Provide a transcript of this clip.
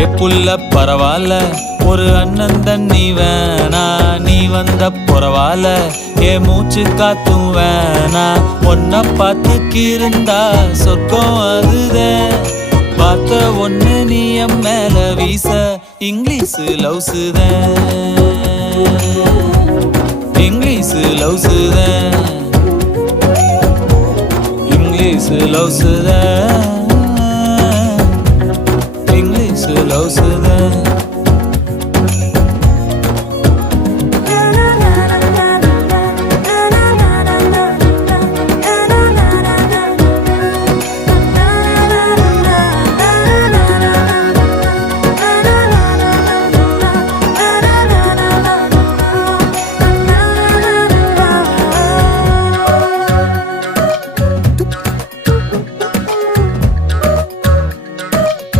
ஏ புள்ள பரவாயில்ல, ஒரு அண்ணன் தண்ணி வேணா, நீ வந்த பரவாயில்ல, ஏ மூச்சு காத்தும் வேணா. ஒன்ன பார்த்துக்கு இருந்தா சொர்க்கம் அதுதே, பார்த்த ஒண்ணு நீ என் மேல வீச இங்கிலீஷ் லவ்ஸுதான், இங்கிலீஷ் லவ்ஸுதான், இங்கிலீஷ் லவ்ஸுதான், இங்கிலீஷ் லவ்ஸுதான்.